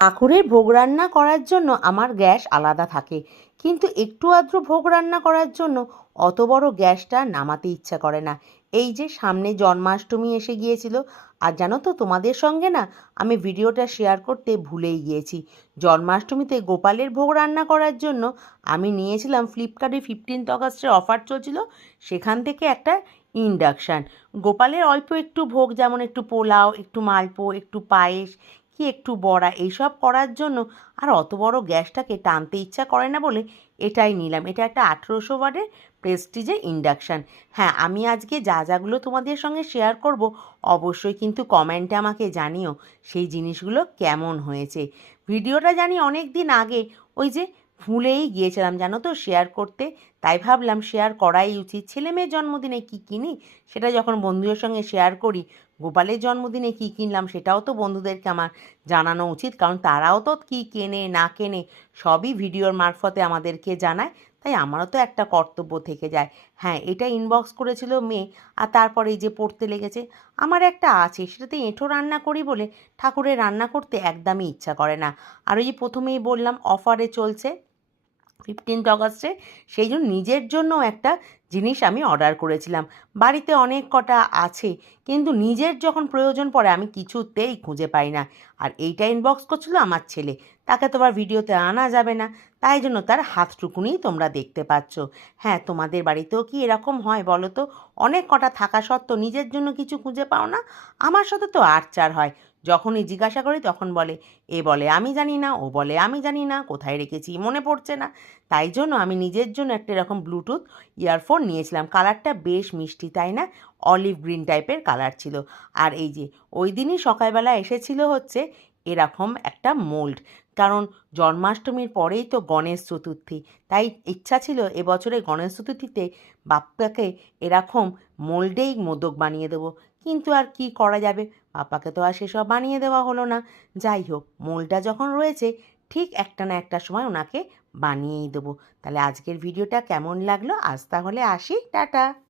ঠাকুরের ভোগ রান্না করার জন্য আমার গ্যাস আলাদা থাকে। কিন্তু একটু আধটু ভোগ রান্না করার জন্য অত বড় গ্যাসটা নামাতে ইচ্ছা করে না। এই যে সামনে জন্মাষ্টমী এসে গিয়েছিল, আর জানো তো তোমাদের সঙ্গে না, আমি ভিডিওটা শেয়ার করতে ভুলেই গিয়েছি। জন্মাষ্টমীতে গোপালের ভোগ রান্না করার জন্য আমি নিয়েছিলাম ফ্লিপকার্টে ফিফটিন্থ অগস্টের অফার চলছিল, সেখান থেকে একটা ইন্ডাকশান গোপালের অল্প একটু ভোগ, যেমন একটু পোলাও, একটু মালপো একটু পায়েস কি একটু বড়া এইসব করার জন্য? আর অত বড় গ্যাসটাকে টানতে ইচ্ছা করে না বলে এটাই নিলাম। এটা একটা আঠেরোশো ওয়ার্ডের প্রেস্টিজে ইন্ডাকশান হ্যাঁ আমি আজকে যা যাগুলো তোমাদের সঙ্গে শেয়ার করব, অবশ্যই কিন্তু কমেন্টে আমাকে জানিও সেই জিনিসগুলো কেমন হয়েছে। ভিডিওটা জানি অনেক দিন আগে ওই যে ভুলেই গিয়েছিলাম, জানো তো শেয়ার করতে। তাই ভাবলাম শেয়ার করাই উচিত। ছেলে মেয়ের জন্মদিনে কী কিনি? সেটা যখন বন্ধুদের সঙ্গে শেয়ার করি গোপালের জন্মদিনে কী কিনলাম সেটাও তো বন্ধুদেরকে আমার জানানো উচিত। কারণ তারাও তো কী কেনে, না কেনে, সবই ভিডিওর মারফতে আমাদেরকে জানায়। তাই আমারও তো একটা কর্তব্য থেকে যায়। হ্যাঁ এটা ইনবক্স করেছিল মেয়ে আর তারপরে এই যে পড়তে লেগেছে, আমার একটা আছে। সেটাতে এঁঠো রান্না করি বলে ঠাকুরের রান্না করতে একদমই ইচ্ছা করে না। আর ওই যে প্রথমেই বললাম অফারে চলছে ফিফটিন্থ অগস্টে সেই জন্য নিজের জন্য একটা জিনিস আমি অর্ডার করেছিলাম। বাড়িতে অনেক কটা আছে, কিন্তু নিজের যখন প্রয়োজন পড়ে আমি কিছুতেই খুঁজে পাই না। আর এইটা ইনবক্স করছিল আমার ছেলে। তাকে তো আবার ভিডিওতে আনা যাবে না। তাই জন্য তার হাতটুকুনি তোমরা দেখতে পাচ্ছ। হ্যাঁ তোমাদের বাড়িতেও কি এরকম হয় বলো তো? অনেক কটা থাকা সত্ত্বেও নিজের জন্য কিছু খুঁজে পাও না? আমার সাথে তো আর চার হয়। যখনই জিজ্ঞাসা করি তখন বলে, এ বলে আমি জানি না, ও বলে আমি জানি না, কোথায় রেখেছি, মনে পড়ছে না। তাই জন্য আমি নিজের জন্য একটা এরকম ব্লুটুথ ইয়ারফোন নিয়েছিলাম। কালারটা বেশ মিষ্টি, তাই না? অলিভ গ্রিন টাইপের কালার ছিল। আর এই যে, ওই দিনই সকালবেলা এসেছিল হচ্ছে এরকম একটা মোল্ড। কারণ জন্মাষ্টমীর পরেই তো গণেশ চতুর্থী। তাই ইচ্ছা ছিল এবছরে গণেশ চতুর্থীতে বাপ্পাকে এরকম মোল্ডেই মোদক বানিয়ে দেবো। কিন্তু আর কি করা যাবে? বাপ্পাকে তো আর সেসব বানিয়ে দেওয়া হলো না। যাই হোক মোলটা যখন রয়েছে ঠিক একটা না একটা সময় ওনাকে বানিয়েই দেবো। তাহলে আজকের ভিডিওটা কেমন লাগল? আজ তাহলে আসি। টাটা।